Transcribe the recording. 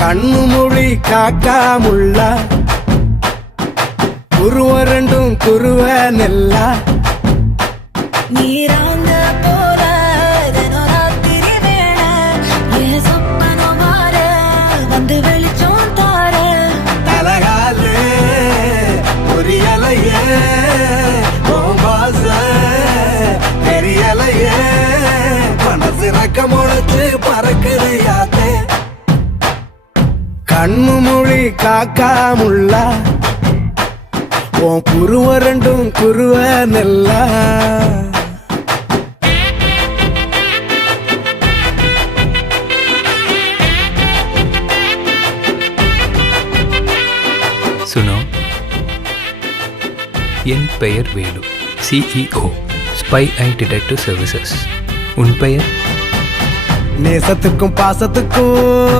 கண்ணு மொழி காக்காமுள்ள குருவ ரெண்டும் குருவ நெல்லா நீராங்க போல தினராத்திரி வேளை என் சொப்பனம் மாற வந்து வெளிச்சம் தார தலகாலே பொரியலையே ஓம்பாச தெரியலையே மனசு ரக்க முளைச்சு பறக்குதையாத்தே கண்ணு மொழி காக்காமுள்ள உன் குருவ ரெண்டும் குருவ நெல்லா சுனோ, என் பெயர் Velu, CEO, spy and detective services. உன் பெயர்? நேசத்துக்கும் பாசத்துக்கும்